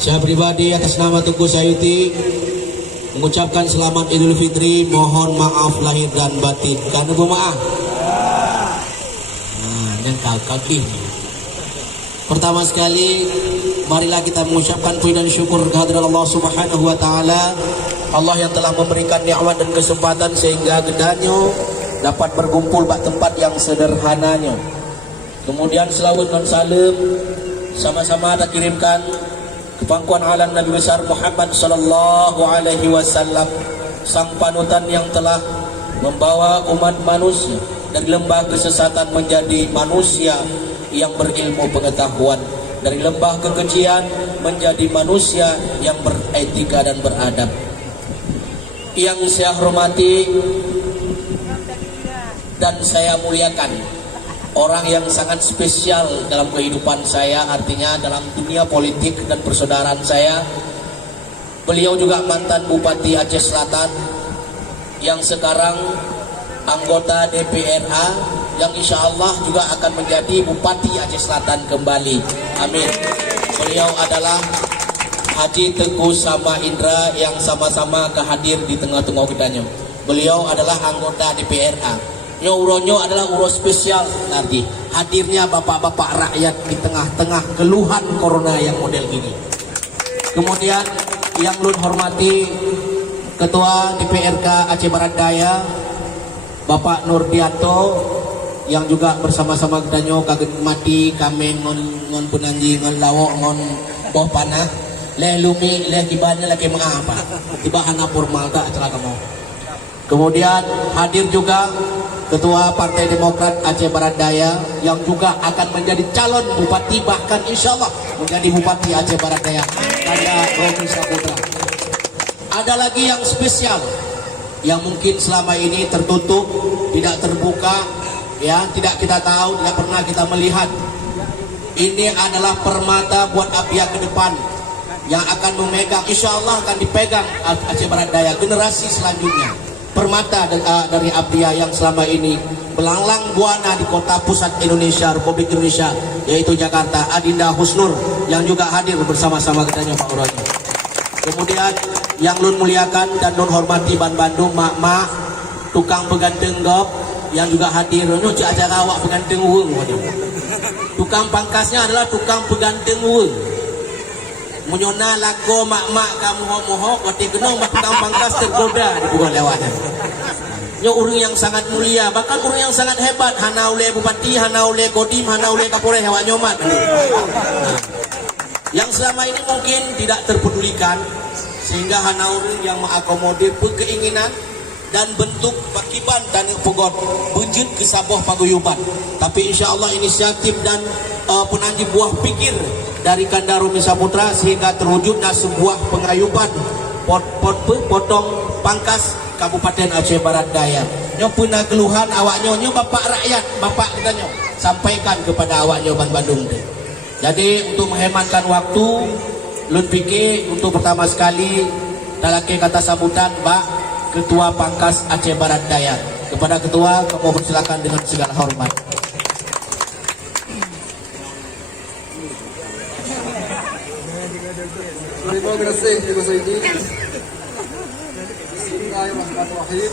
Saya pribadi atas nama Tengku Sayuti mengucapkan selamat Idul Fitri, mohon maaf lahir dan batin. Karena bermaaf. Yang kaki. Pertama sekali, marilah kita mengucapkan puji dan syukur kehadirat Allah Subhanahu wa taala. Allah yang telah memberikan nikmat dan kesempatan sehingga kedanyo dapat berkumpul pada tempat yang sederhananya. Kemudian selawat dan salam sama-sama kita kirimkan ke pangkuan alam Nabi besar Muhammad sallallahu alaihi wasallam, sang panutan yang telah membawa umat manusia dari lembah kesesatan menjadi manusia yang berilmu pengetahuan, dari lembah kekejian menjadi manusia yang beretika dan beradab. Yang saya hormati dan saya muliakan, orang yang sangat spesial dalam kehidupan saya, artinya dalam dunia politik dan persaudaraan saya. Beliau juga mantan Bupati Aceh Selatan, yang sekarang anggota DPRA, yang insya Allah juga akan menjadi Bupati Aceh Selatan kembali. Amin. Beliau adalah Haji Tengku Sama Indra, yang sama-sama kehadir di tengah-tengah kitanya. Beliau adalah anggota DPRA. Uronyo adalah uro spesial nanti hadirnya bapak-bapak rakyat di tengah-tengah keluhan corona yang model ini. Kemudian yang lun hormati Ketua DPRK Aceh Barat Daya Bapak Nurdianto, yang juga bersama-sama kedanyo kaget mati kami ngon penanji ngon lawok ngon boh panah leh lumi leh kibanya lagi mengapa tiba hana formal tak acara kamu. Kemudian hadir juga Ketua Partai Demokrat Aceh Barat Daya, yang juga akan menjadi calon bupati, bahkan insya Allah menjadi bupati Aceh Barat Daya, Kaya Romi Saputra. Ada lagi yang spesial, yang mungkin selama ini tertutup, tidak terbuka, ya, tidak kita tahu, tidak pernah kita melihat. Ini adalah permata buat Abia ke depan, yang akan memegang, insya Allah akan dipegang Aceh Barat Daya generasi selanjutnya. Permata dari Abdia yang selama ini melanglang buana di kota pusat Indonesia, Republik Indonesia, yaitu Jakarta, Adinda Husnur, yang juga hadir bersama-sama katanya Pak Uronya. Kemudian yang lun muliakan dan lun hormati Ban Bandung, mak-mak tukang peganteng gop yang juga hadir. Nu acara awak peganteng weng. Tukang pangkasnya adalah tukang peganteng weng. Menyona lago mak-mak kamu mohok waktu kenong tukang pangkas tergoda di bukan lewatnya. Nyo urang yang sangat mulia, bahkan urang yang sangat hebat, hana ule bupati, hana ule kodim, hana ule kapolres hewan nyomat. Yang selama ini mungkin tidak terpedulikan, sehingga hana urang yang mengakomodir keinginan dan bentuk pakiban dan pegot wujud kesaboh paguyuban. Tapi insya Allah inisiatif dan penanji buah pikir dari Kanda Romi Saputra sehingga terwujudnya sebuah pengayuban potong pangkas Kabupaten Aceh Barat Daya. Nyo punya keluhan awaknya, nyo bapak rakyat, bapak kita nyo sampaikan kepada awaknya Ban Bandung. Jadi untuk menghematkan waktu, lun pikir untuk pertama sekali dalam kata sambutan Mbak Ketua Pangkas Aceh Barat Daya. Kepada Ketua, kamu persilakan dengan segala hormat. Terima kasih Ibu Saidi. Bismillahirrahmanirrahim.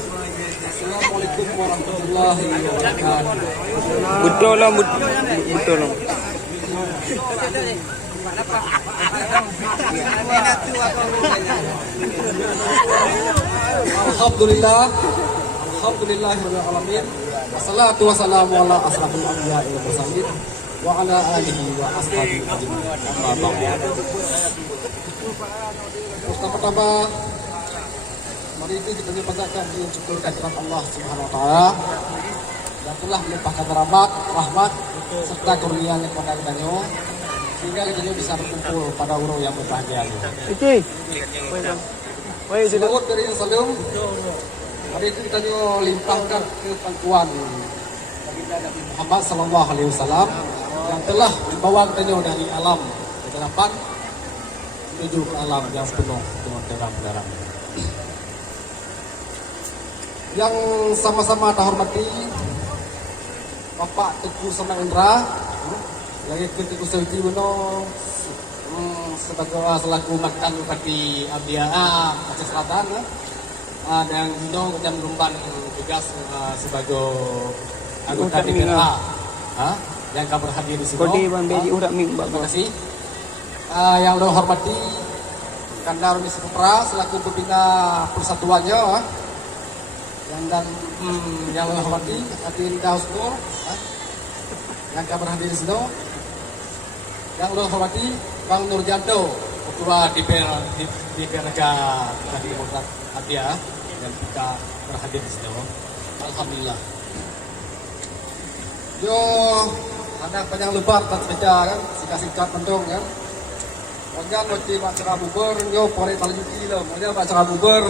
Assalamualaikum warahmatullahi wabarakatuh. Betul lah. Alhamdulillahirabbil alamin. Wassalatu wassalamu ala asrafil anbiya'i wal mursalin wa ala alihi wa ashabihi ajma'in. Amma ba'du. Pertama-tama, mari kita panjatkan puji syukur kehadirat Allah Subhanahu wa taala yang telah melimpahkan rahmat serta karunia-Nya kepada kita, sehingga kita bisa berkumpul pada urung yang berbahagia. Selawat dari salam, hari itu kita limpahkan ke pangkuan Nabi Muhammad sallallahu alaihi wasallam yang telah membawa kita dari alam kegelapan menuju ke alam yang penuh dengan terang-terang. Yang sama-sama kita hormati Bapak Tengku Sama Indra, lagi ketika Kusawiti Uno sebagai selaku mantan Bupati Abia Aceh Selatan dan Uno kita merumban tugas sebagai anggota DPR yang akan berhadir di sini. Terima kasih. Yang udah hormati Kanda Roni Saputra selaku pembina persatuannya, yang udah hormati hadirin Dausno yang akan berhadir di sini. Yang udah hormati Bang Nurjanto, Ketua DPR Partai Demokrat Abia yang kita berhadir di sini. Alhamdulillah. Yo, ada panjang lebar tak baca kan, singkat-singkat mendung kan. Kemudian nanti baca buber, yo pore paling juti lah. Kemudian baca buber,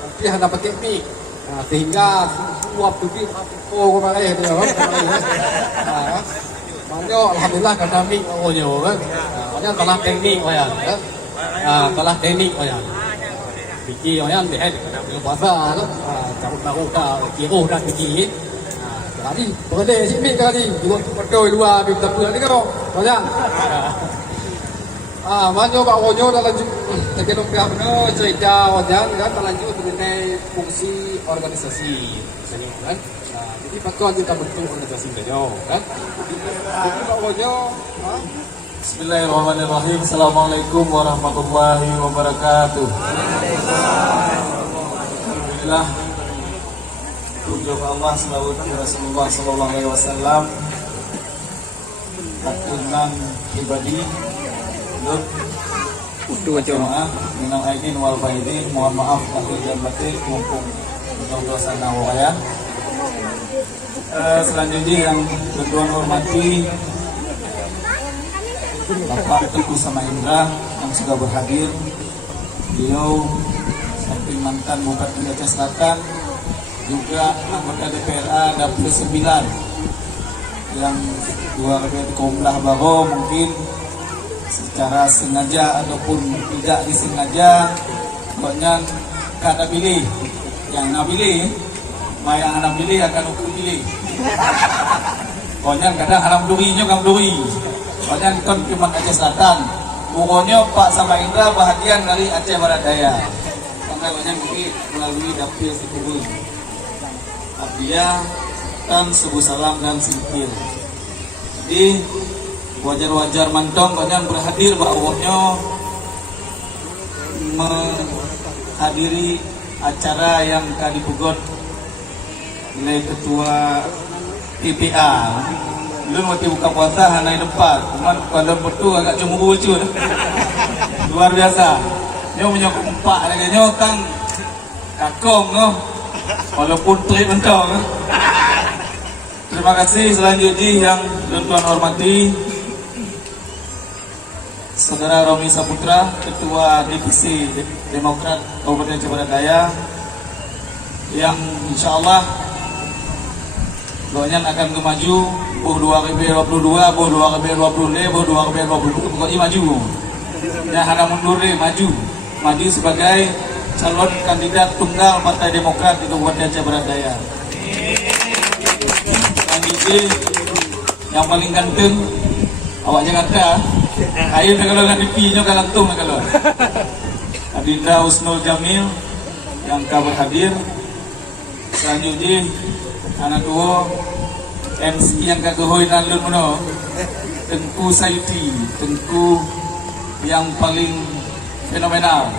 nanti hendak pakai mic. Nah, sehingga semua tubi oh kemarin itu kan. Makanya alhamdulillah kata mic ohnya kan. Makanya kalah teknik oyan kan. Kalah teknik oyan. Biki oyan deh kena belum puasa kan. Cabut baru kira dah biki. Tadi, boleh sini tadi, dua bintang bulan ni kalau banyak. Manyo Pak Wonyo dah lanjut, terkena pihak mana cerita wajan kan lanjut mengenai fungsi organisasi, kan? Jadi patut kita bentuk organisasi saja, kan? Jadi Pak Wonyo, Bismillahirrahmanirrahim. Assalamualaikum warahmatullahi wabarakatuh. Alhamdulillah. Puji Allah selawat Rasulullah sallallahu alaihi wasallam. Takliman pribadi jemaah minal aidin wal faidin, mohon maaf lahir dan batin mumpung dosa nawaya. Selanjutnya yang bertuan hormati Bapak Teguh Samaindra yang sudah berhadir. Beliau samping mantan Bupati Aceh Selatan, juga anggota DPR Dapil 9 yang dua kali komlah baru mungkin secara sengaja ataupun tidak disengaja pokoknya kada pilih yang nak pilih yang anak pilih akan hukum pilih pokoknya kadang anak durinya kamu duri pokoknya kon cuma Aceh Selatan pokoknya Pak Samaindra bahagian dari Aceh Barat Daya pokoknya mungkin melalui Dapil 10 Abia dan sebuah salam dan singkir. Jadi wajar-wajar mantong banyak berhadir bahwanya menghadiri acara yang tadi pugot oleh Ketua TPA. Belum waktu buka puasa hanya depan, cuman kalau betul agak cemburu lucu. Luar biasa. Nyo menyokong empat lagi nyo kan kakong no. Walaupun trip mentong. Terima kasih. Selanjutnya yang tuan hormati Saudara Romi Saputra, Ketua Divisi Demokrat Kabupaten Aceh Barat Daya, yang insya Allah doanya akan maju buh 2022, buh 2020, buh 2020, pokoknya maju. Ya hanya mundur deh, maju sebagai calon kandidat tunggal Partai Demokrat di Kabupaten Aceh Barat Daya. Selanjutnya yang paling ganteng awak Jakarta, ayo kalau nggak dipinya kalantung kalau. Adinda Husnul Jamil yang akan berhadir. Selanjutnya anak dua MC yang kagohoy nalun mono, Tengku Saidi, Tengku yang paling fenomenal.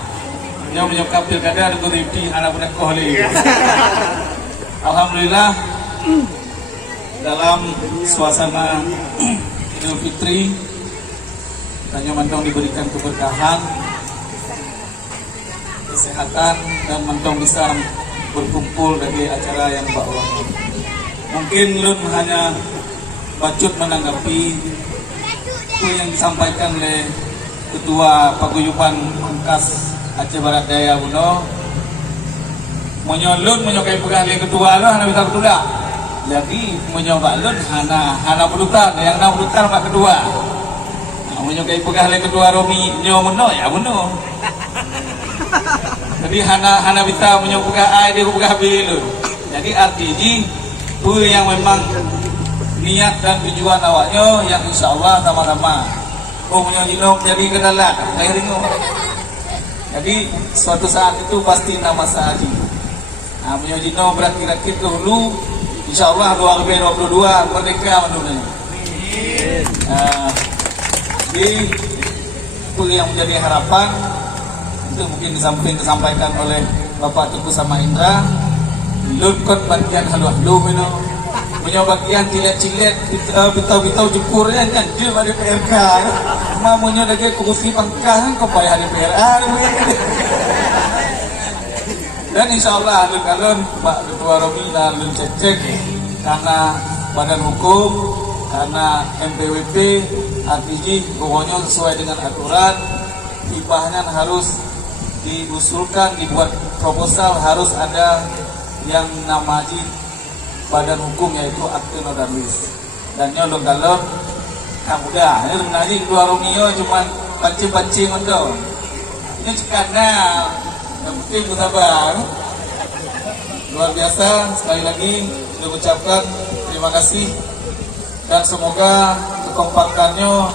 Dia menyokap pilkada ada berhenti anak budak kohli. Alhamdulillah dalam suasana Idul Fitri Tanjung Mantong diberikan keberkahan, kesehatan dan Mantong bisa berkumpul dari acara yang bawa. Mungkin Lun hanya bacut menanggapi itu yang disampaikan oleh Ketua Paguyuban Angkas Aceh Barat Daya Uno menyolun menyokai pegawai ketua lah hana bisa ketua jadi menyoba lun hana perutan yang nak perutan pak kedua menyokai pegawai ketua Romi nyomuno ya muno jadi hana bisa menyoba pegawai dia pegawai lun jadi artinya itu yang memang niat dan tujuan awaknya yang insya Allah sama-sama punya jinom jadi kenalan jadi suatu saat itu pasti nama sahaji. Nah, punya jinom berakit-rakit dulu insya Allah 2022 merdeka menurutnya. Nah, jadi itu yang menjadi harapan itu mungkin disampaikan oleh Bapak Tuku sama Indra. Lukot bagian halu-halu punya bagian cilet-cilet bitau-bitau jekurnya kan dia dari PRK mamunya lagi kursi pangkahan kau bayar di PRA dan insya Allah alun-alun Pak Ketua Romi dan alun cek karena badan hukum karena MPWP RTG pokoknya sesuai dengan aturan hibahnya harus diusulkan dibuat proposal harus ada yang namaji badan hukum yaitu akte notaris dan nyolong galon udah ini sebenarnya dua Romeo cuma pancing-pancing untuk ini karena yang penting bersabar luar biasa sekali lagi sudah ucapkan terima kasih dan semoga kekompakannya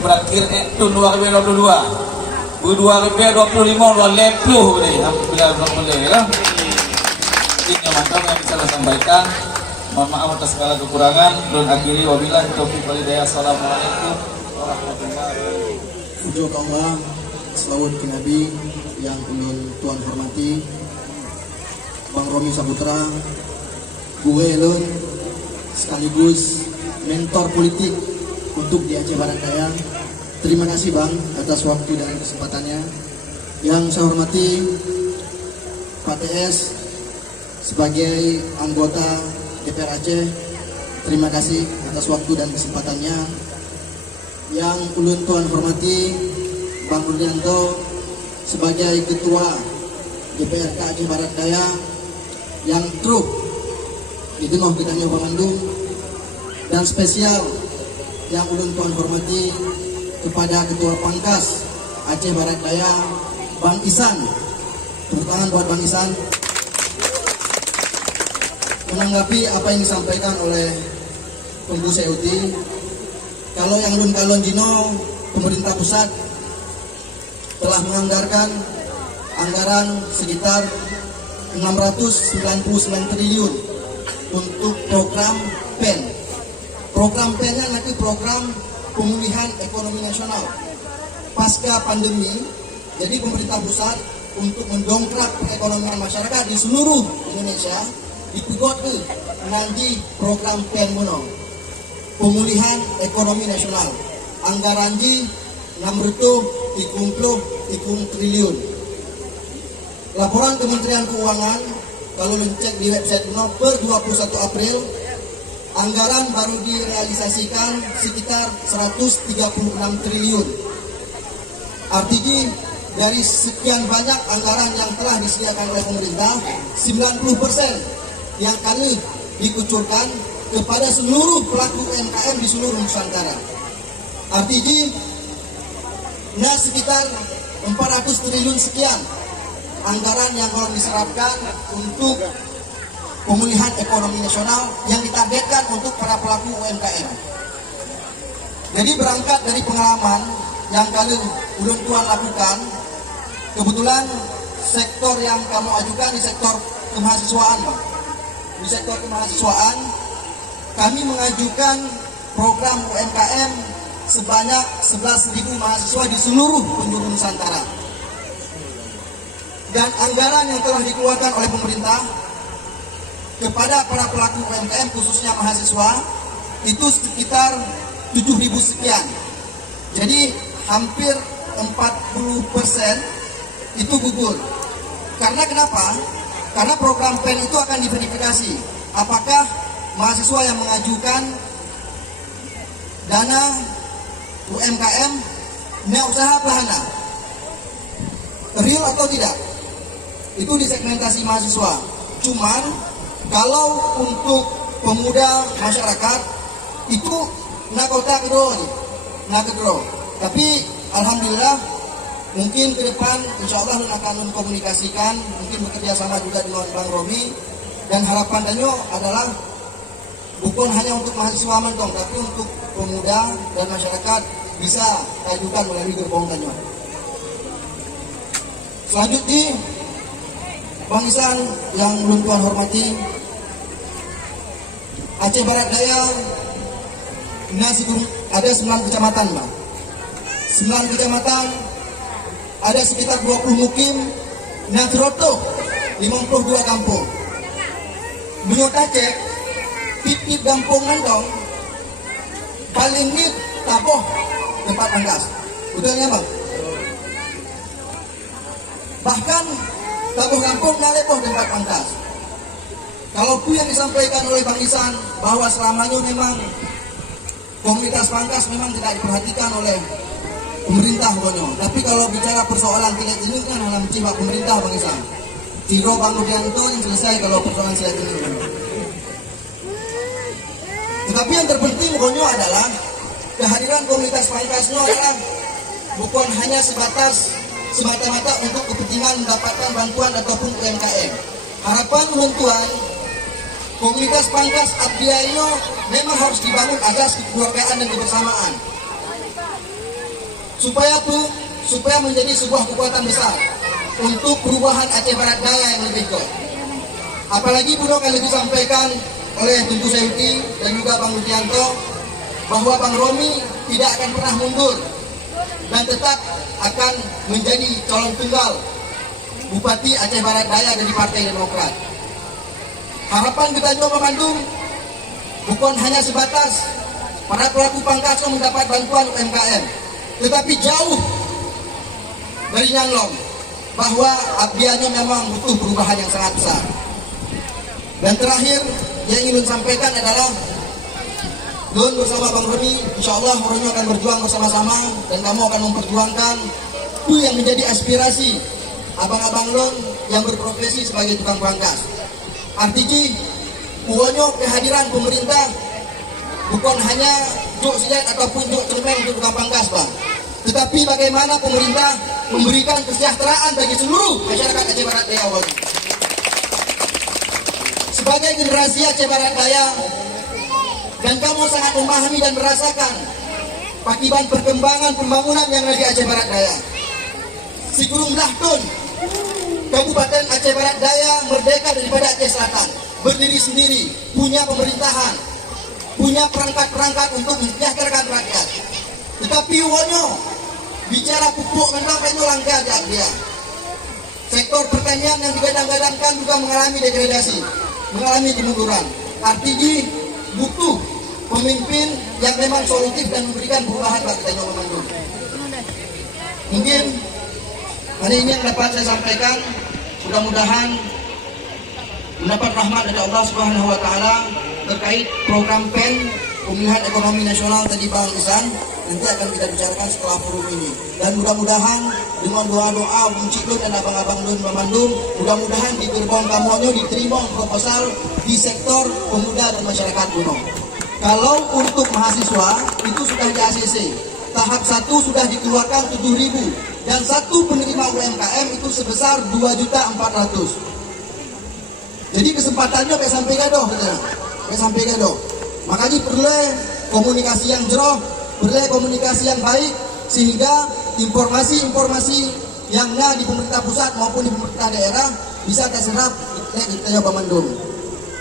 berakhir itu 2022 2025 luar lepuh deh alhamdulillah boleh lah. Ini mantap yang bisa saya sampaikan. Mohon maaf atas segala kekurangan. Dan akhiri wabillahi taufiq wal hidayah. Assalamualaikum warahmatullahi wabarakatuh. Puji Allah, selawat ke Nabi yang ulun Tuhan hormati, Bang Romi Saputra, gue ulun sekaligus mentor politik untuk di Aceh Barat Daya. Terima kasih Bang atas waktu dan kesempatannya. Yang saya hormati Pak TS sebagai anggota DPR Aceh, terima kasih atas waktu dan kesempatannya. Yang ulun tuan hormati Bang Rudianto sebagai ketua DPRK Aceh Barat Daya yang truk di tengah kita Bang Bandung, dan spesial yang ulun tuan hormati kepada ketua Pangkas Aceh Barat Daya Bang Isan. Tepuk tangan buat Bang Isan. Menanggapi apa yang disampaikan oleh Pembu Seuti, kalau yang Lun Kalon Jino, pemerintah pusat telah menganggarkan anggaran sekitar 699 triliun untuk program PEN. Program PEN-nya nanti program pemulihan ekonomi nasional pasca pandemi. Jadi pemerintah pusat untuk mendongkrak perekonomian masyarakat di seluruh Indonesia dipegot nanti program PEN Mono, pemulihan ekonomi nasional. Anggaran di 630 triliun. Laporan Kementerian Keuangan kalau mencek di website Mono per 21 April anggaran baru direalisasikan sekitar 136 triliun. Artinya dari sekian banyak anggaran yang telah disediakan oleh pemerintah, 90% yang kali dikucurkan kepada seluruh pelaku UMKM di seluruh Nusantara. Artinya sekitar 400 triliun sekian anggaran yang kalau diserapkan untuk pemulihan ekonomi nasional yang ditargetkan untuk para pelaku UMKM. Jadi berangkat dari pengalaman yang kali ulun tuan lakukan, kebetulan sektor yang kamu ajukan di sektor kemahasiswaan, Bang. Di sektor kemahasiswaan kami mengajukan program UMKM sebanyak 11.000 mahasiswa di seluruh penjuru Nusantara. Dan anggaran yang telah dikeluarkan oleh pemerintah kepada para pelaku UMKM khususnya mahasiswa itu sekitar 7.000 sekian. Jadi hampir 40% itu gugur. Karena kenapa? Karena program PEN itu akan diverifikasi apakah mahasiswa yang mengajukan dana UMKM usaha pelahana real atau tidak. Itu disegmentasi mahasiswa. Cuman kalau untuk pemuda masyarakat itu nakota kedro. Tapi alhamdulillah mungkin ke depan insya Allah akan mengkomunikasikan, mungkin bekerja sama juga dengan Bang Romi, dan harapan Danyo adalah bukan hanya untuk mahasiswa mentong, tapi untuk pemuda dan masyarakat bisa ajukan melalui gerbong Tanyuan. Selanjutnya, Bang Isan yang belum Tuhan hormati, Aceh Barat Daya ada 9 kecamatan, Bang. 9 kecamatan, ada sekitar 20 mukim, Nasroto 52 kampung. Menurut Aceh, tip-tip kampung Nandong paling nit tapoh tempat pangkas. Betulnya, Bang? Bahkan tapoh kampung nalepoh tempat pangkas. Kalau pun yang disampaikan oleh Bang Isan bahwa selamanya memang komunitas pangkas memang tidak diperhatikan oleh pemerintah Bonyo. Tapi kalau bicara persoalan silat ini kan dalam jiwa pemerintah Bang Isan. Tiro Bang Nudianto yang selesai kalau persoalan silat ini. Tetapi yang terpenting Bonyo adalah kehadiran komunitas pangkasnya adalah bukan hanya semata-mata untuk kepentingan mendapatkan bantuan ataupun UMKM. Harapan Tuhan, komunitas pangkas Abdiayo memang harus dibangun atas kekeluargaan dan kebersamaan. Supaya menjadi sebuah kekuatan besar untuk perubahan Aceh Barat Daya yang lebih kuat. Apalagi Budok yang disampaikan oleh Tunku Seuti dan juga Bang Ludianto bahwa Bang Romi tidak akan pernah mundur dan tetap akan menjadi calon tunggal Bupati Aceh Barat Daya dari Partai Demokrat. Harapan kita Nyoba Bandung bukan hanya sebatas para pelaku pangkas yang mendapat bantuan UMKM, tetapi jauh dari Nyanglong bahwa abdiannya memang butuh perubahan yang sangat besar. Dan terakhir yang ingin sampaikan adalah Lun bersama Bang Romi, insya Allah Romi akan berjuang bersama-sama dan kamu akan memperjuangkan itu yang menjadi aspirasi abang-abang Lun yang berprofesi sebagai tukang pangkas. Artinya, uonyo kehadiran pemerintah bukan hanya juk silat ataupun juk cermeng untuk tukang pangkas, Bang. Tetapi bagaimana pemerintah memberikan kesejahteraan bagi seluruh masyarakat Aceh Barat Daya. Sebagai generasi Aceh Barat Daya, dan kamu sangat memahami dan merasakan akibat perkembangan pembangunan yang ada di Aceh Barat Daya. Sikurung Dahtun, Kabupaten Aceh Barat Daya merdeka daripada Aceh Selatan, berdiri sendiri, punya pemerintahan, punya perangkat-perangkat untuk mensejahterakan rakyat. Tetapi wonyo bicara pupuk memang itu langka dia. Sektor pertanian yang digadang-gadangkan juga mengalami degradasi, mengalami kemunduran. Artinya butuh pemimpin yang memang solutif dan memberikan perubahan bagi kita Nyoba Bandung. Mungkin hari ini yang dapat saya sampaikan, mudah-mudahan mendapat rahmat dari Allah Subhanahu wa taala terkait program PEN Pemulihan Ekonomi Nasional tadi Bang Isan, nanti akan kita bicarakan setelah forum ini. Dan mudah-mudahan dengan doa-doa Buncik Lun dan abang-abang Lun Bandung, mudah-mudahan di gerbong kamonyo diterima proposal di sektor pemuda dan masyarakat Gunung. Kalau untuk mahasiswa itu sudah di ACC, tahap 1 sudah dikeluarkan 7.000 dan satu penerima UMKM itu sebesar 2.400.000. Jadi kesempatannya kayak sampai gadoh, kayak sampai gadoh. Makanya perlu komunikasi yang jero, perlu komunikasi yang baik sehingga informasi-informasi yang ada di pemerintah pusat maupun di pemerintah daerah bisa terserap di Nyoba Bandung.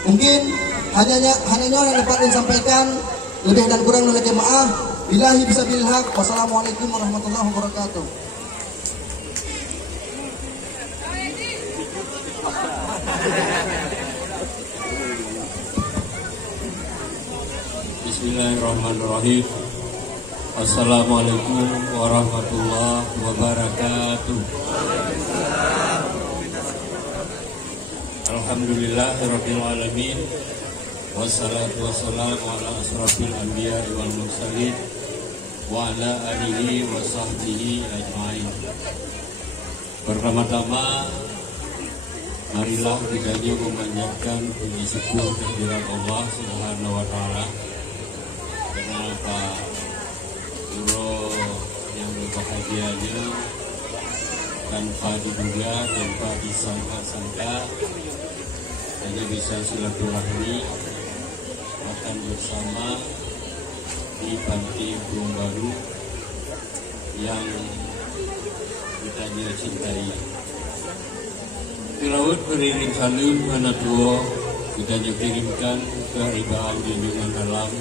Mungkin hanya yang dapat disampaikan, lebih dan kurang oleh jemaah. Billahi bisabilil haq. Wassalamualaikum warahmatullahi wabarakatuh. Bismillahirrahmanirrahim. Assalamualaikum warahmatullahi wabarakatuh. Alhamdulillahirabbil alamin. Wassalatu wassalamu ala asrofil anbiya wal mursalin wa ala alihi wa sahbihi ajmain. Pertama-tama marilah kita memanjatkan puji syukur kehadirat Allah Subhanahu wa taala. Kenapa Guru yang berbahagianya tanpa diduga, tanpa disangka-sangka hanya bisa silaturahmi makan bersama di Panti Gunung Baru yang kita cintai. Tilawat beriring salam anak tua kita kirimkan ke ribaan junjungan alam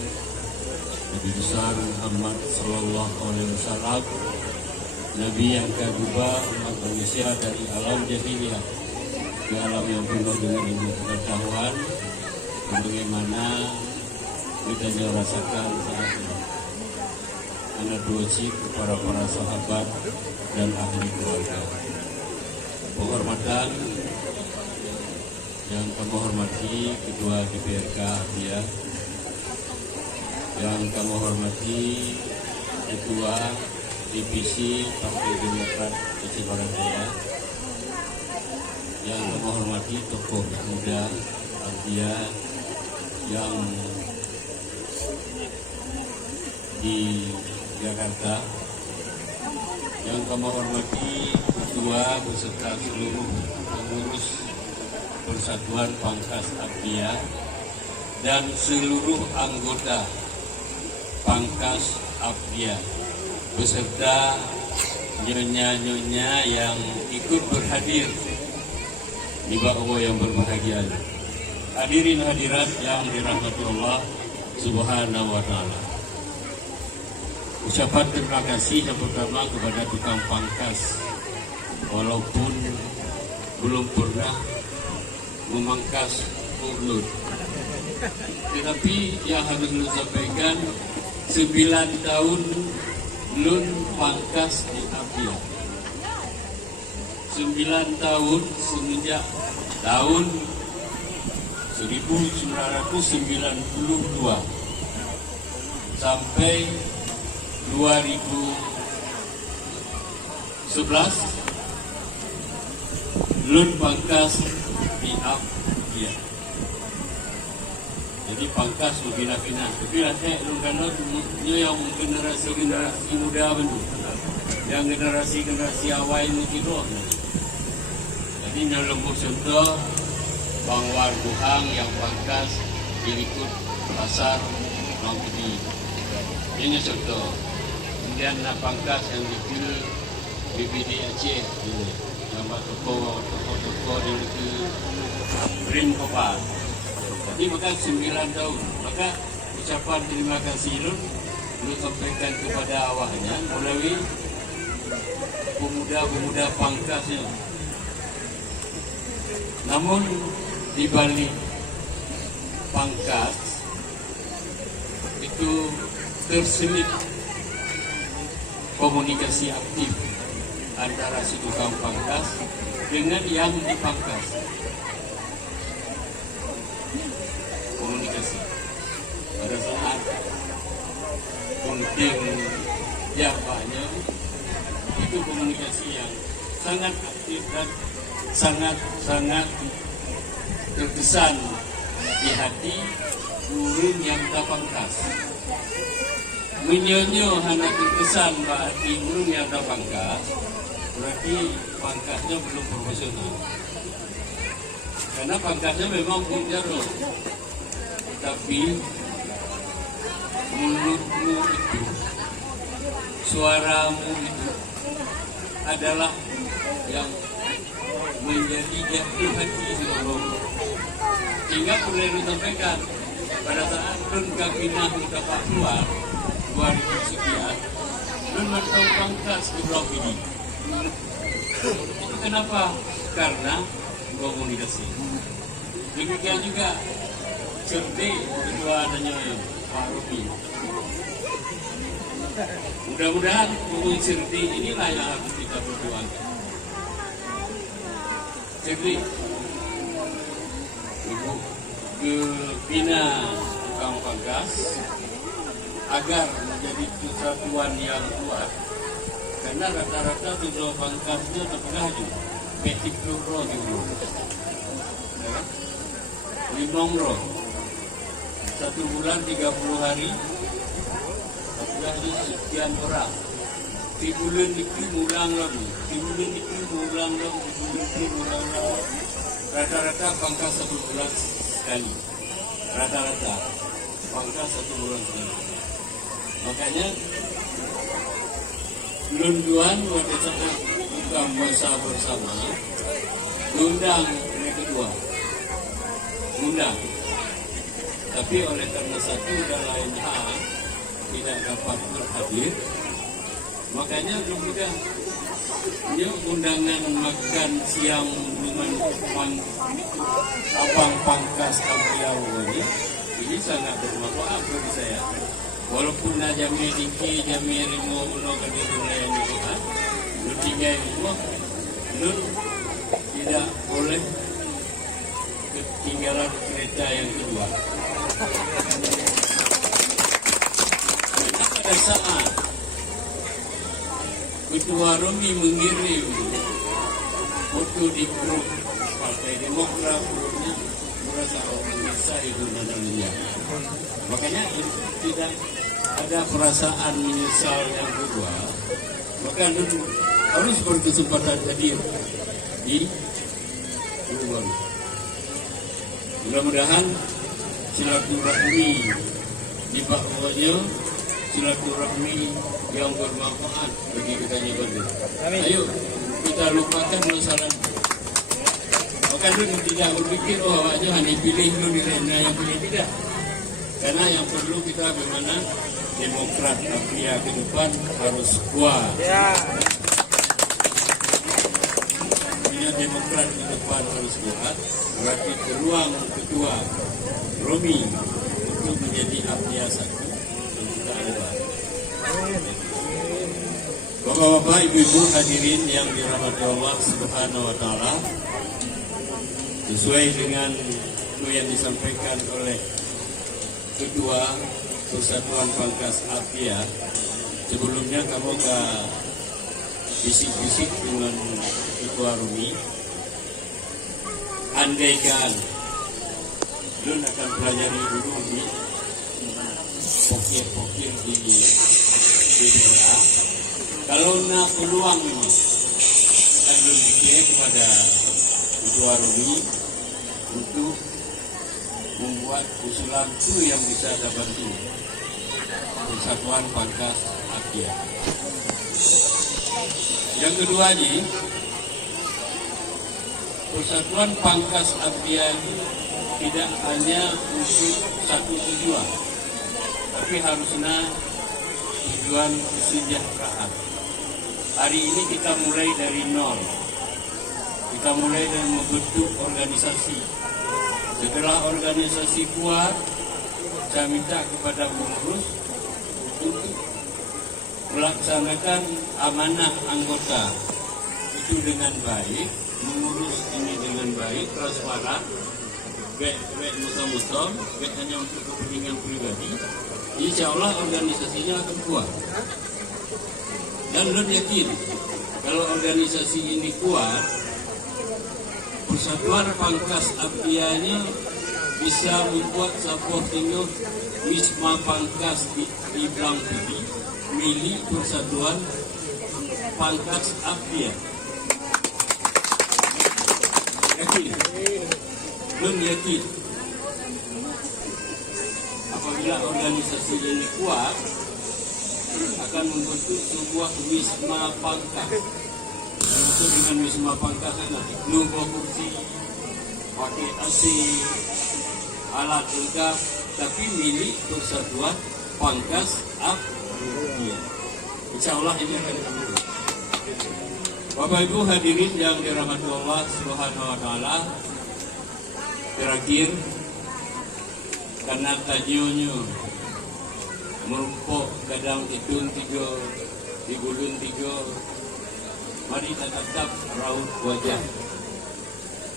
Nabi besar Muhammad Sallallahu Alaihi Wasallam, Nabi yang kagubah umat manusia dari alam jahiliyah ke alam yang penuh dengan ilmu pengetahuan, bagaimana kita rasakan saat ini. Anak doa kepada para sahabat dan ahli keluarga. Penghormatan yang kami hormati Ketua DPRK Abia, yang kami hormati Ketua Divisi Partai Demokrat Aceh Barat Daya, yang kami hormati tokoh muda Abia yang di Jakarta, yang kami hormati Ketua beserta seluruh pengurus Persatuan Pangkas Abia dan seluruh anggota Pangkas Abia beserta nyonya-nyonya yang ikut berhadir di bawah yang berbahagia. Hadirin hadirat yang dirahmati Allah Subhanahu wa Ta'ala. Ucapan terima kasih yang pertama kepada tukang pangkas, walaupun belum pernah memangkas urut, tetapi yang harus lu sampaikan 9 tahun lun pangkas di Abia. 9 tahun semenjak tahun 1992 sampai 2011 lun pangkas di Abia. Jadi pangkas bina-bina. Tapi rasanya lun kanot yang generasi muda betul. Yang generasi awal ini tidur. Jadi nyolong contoh Bang War Buhang yang pangkas diikut pasar Bang Putih. Ini contoh. Kemudian pangkas yang dikira BPD Aceh, yang tokoh-tokoh di negeri Brim Kopal. Jadi maka 9 tahun. Maka ucapan terima kasih lu sampaikan kepada awaknya melalui pemuda-pemuda pangkasnya. Namun di balik pangkas itu terselip komunikasi aktif antara si tukang pangkas dengan yang dipangkas. Komunikasi pada saat penting jawabannya itu komunikasi yang sangat aktif dan sangat terkesan di hati guru yang tak pangkas. Menyonyo hanya terkesan di guru yang tak pangkas, berarti pangkasnya belum profesional. Karena pangkasnya memang punya roh, tapi mulutmu itu, suaramu itu adalah yang menjadi jatuh hati seluruh. Sehingga perlu disampaikan pada saat Dun Kabinah dapat keluar 2000 sekian, Dun mentau pangkas di blok ini. Itu kenapa? Karena komunikasi. Demikian juga cerdik kedua adanya Pak Robi. Mudah-mudahan hubungan cerdik inilah yang harus kita perjuangkan. Cerdik bina tukang pangkas agar menjadi kesatuan yang kuat, karena rata-rata tukang pangkasnya terpegah juga petik roh juga 5 roh 1 bulan 30 hari terpegah sekian orang. Di bulan itu mulang lagi, di bulan itu mulang lagi, di bulan itu mulang lagi. Rata-rata pangkas 1 bulan sekali, rata-rata pangkas 1 bulan setengah. Makanya lunduan pada saat buka puasa bersama undang yang kedua, undang. Tapi oleh karena satu dan lain hal tidak dapat berhadir, makanya kemudian ini undangan makan siang dengan abang pangkas Abdiau ini sangat bermanfaat bagi saya. Walaupun jami diki jami rimo ulo kediri yang dibuat, lu tiga itu lu tidak boleh ketinggalan kereta yang kedua. Pada saat Ketua Romi mengirim foto di grup Partai Demokrat, grupnya merasa bisa itu menangnya. Makanya tidak ada perasaan menyesal yang kedua. Maka harus berkesempatan hadir di Luar. Mudah-mudahan silaturahmi di bawahnya silaturahmi yang bermanfaat bagi kita berdua. Ayo kita lupakan masalah. Maka dulu tidak berpikir awaknya hanya pilih dulu nilainya yang pilih tidak. Karena yang perlu kita bagaimana Demokrat Abdia ke depan harus kuat. Demokrat ke depan harus kuat. Berarti peluang Ketua Romi untuk menjadi Abdia satu tidak ada. Bapak-bapak, ibu-ibu hadirin yang dirahmati Allah Subhanahu wa taala, sesuai dengan itu yang disampaikan oleh Ketua Persatuan Pangkas Abdia, sebelumnya kamu ke bisik-bisik dengan Ketua Romi, andaikan lu akan pelajari dulu di pokir-pokir di BDA. Kalau nak peluang ini, akan berpikir kepada Ketua Romi untuk membuat usulan itu yang bisa dapat itu Persatuan Pangkas Abdia. Yang kedua ini, Persatuan Pangkas Abdia itu tidak hanya untuk satu tujuan, tapi harusnya tujuan kesejahteraan. Hari ini kita mulai dari nol. Kita mulai dari membentuk organisasi. Setelah organisasi kuat, saya minta kepada pengurus untuk melaksanakan amanah anggota itu dengan baik, mengurus ini dengan baik, transparan, baik musam-musam, baik hanya untuk kepentingan pribadi. Insya Allah organisasinya akan kuat. Dan lu yakin kalau organisasi ini kuat, Persatuan Pangkas Abdianya bisa membuat supporting Wisma Pangkas di Blang Pidi milik Persatuan Pangkas Abdia. Yakin? Belum yakin? Apabila organisasi ini kuat, akan membentuk sebuah Wisma Pangkas. Itu dengan Wisma Pangkas nunggu kursi, pakai AC, alat lengkap, tapi milik Persatuan Pangkas Abdia. Insya Allah ini akan kami. Bapak Ibu hadirin yang dirahmati Allah Subhanahu wa taala, terakhir karena tajionya merumpuk kadang hidung 3, digulung 3, mari kita tetap raut wajah.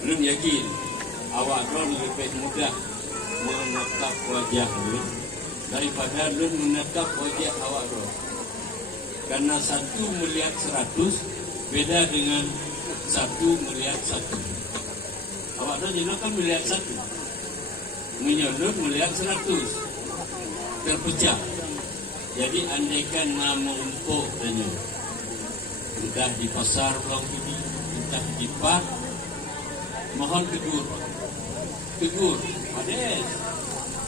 Belum yakin awak belum lebih mudah menatap wajah lu daripada lu menatap wajah awak belum. Karena 1 melihat 100 beda dengan 1 melihat 1. Awak belum juga kan melihat 1, menyodot melihat 100 terpecah. Jadi andaikan nama empuk tanya, entah di pasar Blang Pidi, entah di park, mohon tegur, Ades,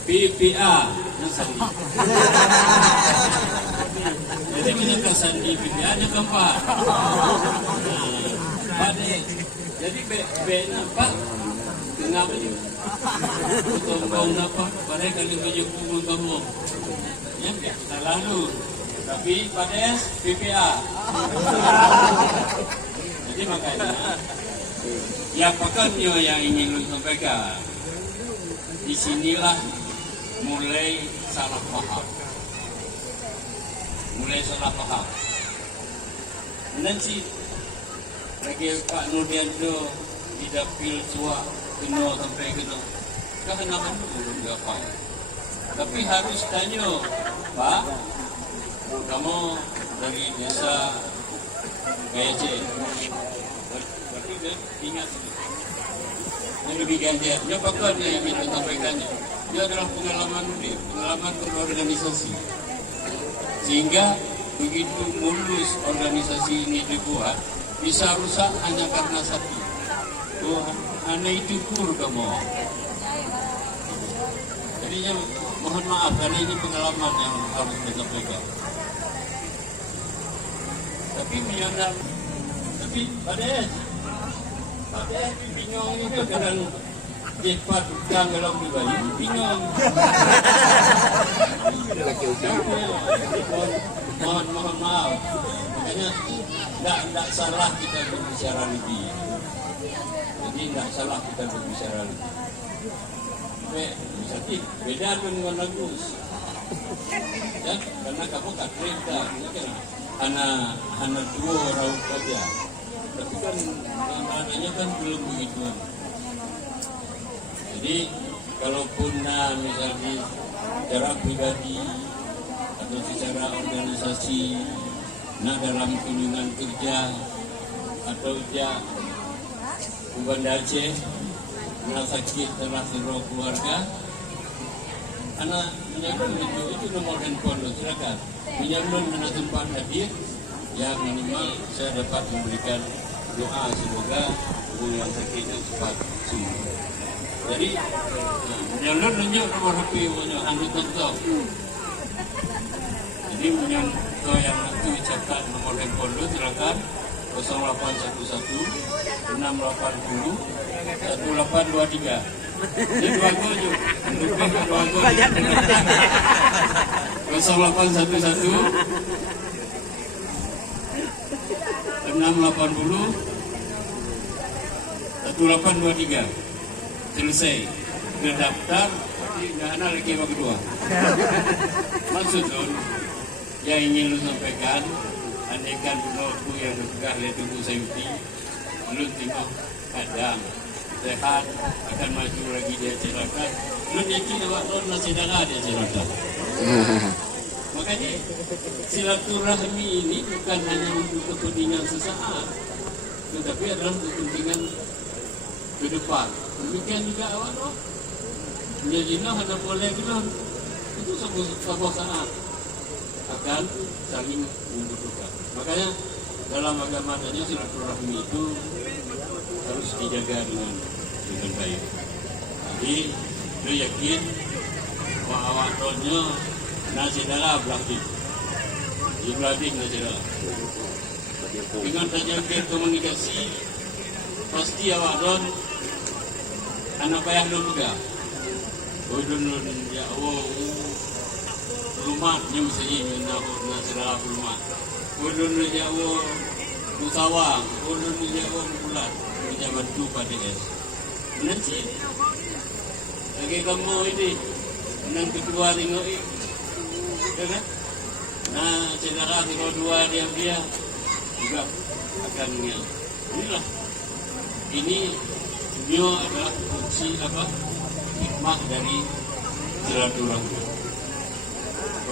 PPA yang Sandi. Jadi minta Sandi PPA nya keempat. Pada jadi B apa? Ngapa ni? Kau apa? Pada kali baju punggung kamu. Ya, selalu. Tapi pada S PPA. Jadi makanya yang pakannya yang ingin lu sampaikan di sinilah mulai salah paham. Nanti lagi Pak Nurdianto di dapil suak kena sampai kena. Kenapa belum apa? Tapi harus tanya, Pak, kamu dari desa GC, berarti dia ingat yang lebih ganjar. Dia pakai yang kita sampaikannya. Dia adalah pengalaman berorganisasi. Sehingga begitu mulus organisasi ini dibuat, bisa rusak hanya karena satu. Oh, hanya itu kur kamu. Jadinya mohon maaf karena ini pengalaman yang harus kita sampaikan. Tapi menyandang, tapi pada bingung itu kadang cepat kalau pribadi bingung. Mohon maaf. Makanya tidak salah kita berbicara lebih. Jadi tidak salah kita berbicara lebih. Tapi beda dengan Agus. Ya, karena kamu tak perintah, anak dua orang saja. Tapi kan maknanya kan belum begitu. Jadi kalaupun misalnya secara pribadi atau secara organisasi, dalam kunjungan kerja atau dia Banda Aceh sakit telah seluruh keluarga, anak menyambut itu nomor handphone silakan menyambut anak tempat hadir yang minimal saya dapat memberikan doa semoga yang sakitnya cepat sembuh. Jadi menyambut tunjuk nomor HP anu tonton. Jadi menyambut yang nanti ucapkan nomor handphone lu silakan 0811 680 1823. Ini dua go je. Lebih dua go. 0811 680 1823. Selesai. Terdaftar, tidak ada lagi yang kedua. Maksud yang ingin lu sampaikan, andaikan menurutku yang bergah oleh tubuh Sayuti, lu tengok kadang sehat akan maju lagi dia ceritakan. Lu yakin awak non masih darah dia ceritakan. Makanya silaturahmi ini bukan hanya untuk kepentingan sesaat, tetapi adalah untuk kepentingan ke depan. Demikian juga awak non. Menjadilah ada boleh kita itu sebuah saat akan saling membutuhkan. Makanya dalam agama tanya silaturahmi itu harus dijaga dengan baik. Jadi, lu yakin bahwa awak tonnya nasi dalam belakang. Di belakang nasi dalam. Dengan terjaga komunikasi, pasti awak ton anak payah lu juga. Udun ya rumah yang mesti nasi dalam rumah. Udun ya musawang, udun ya bulat. Jaman tu pada es. Nanti lagi kamu ini nanti keluar tengok ini, kan? Nah, saudara dua dia juga akan ngel. Inilah ini adalah fungsi apa? Hikmah dari silaturahmi.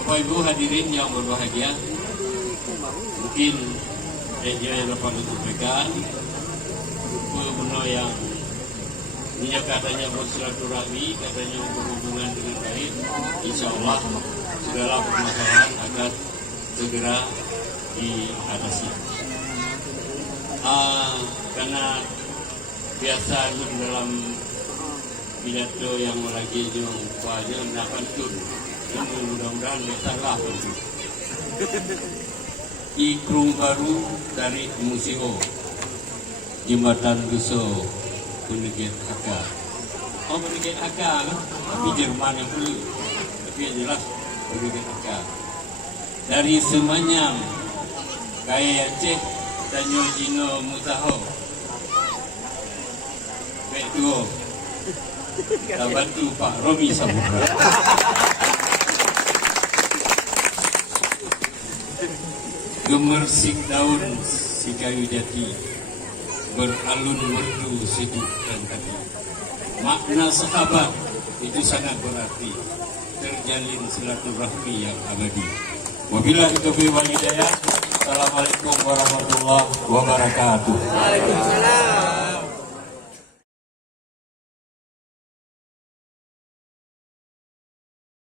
Bapak Ibu hadirin yang berbahagia, mungkin yang dapat disampaikan. Benar yang minyak katanya bersilaturahmi, katanya berhubungan dengan baik, insya Allah segala permasalahan akan segera diatasi. Karena biasa dalam pidato yang lagi jumpa nak pantun. Mudah-mudahan salah pantun. Ikrung baru dari Museo Jembatan Duso Penegit Aka. Oh, Penegit Aka kan? Tapi Jerman yang dulu. Tapi yang jelas Penegit Aka. Dari Semanyam Gaya Aceh Tanyo Jino Mutaho Baik tuo kita bantu Pak Romi Sabutra. Gemersik daun si kayu jati, beralun merdu sejuk dan hati. Makna sahabat itu sangat berarti, terjalin silaturahmi yang abadi. Wabillahi taufiq wal hidayah. Assalamualaikum warahmatullahi wabarakatuh. Waalaikumsalam.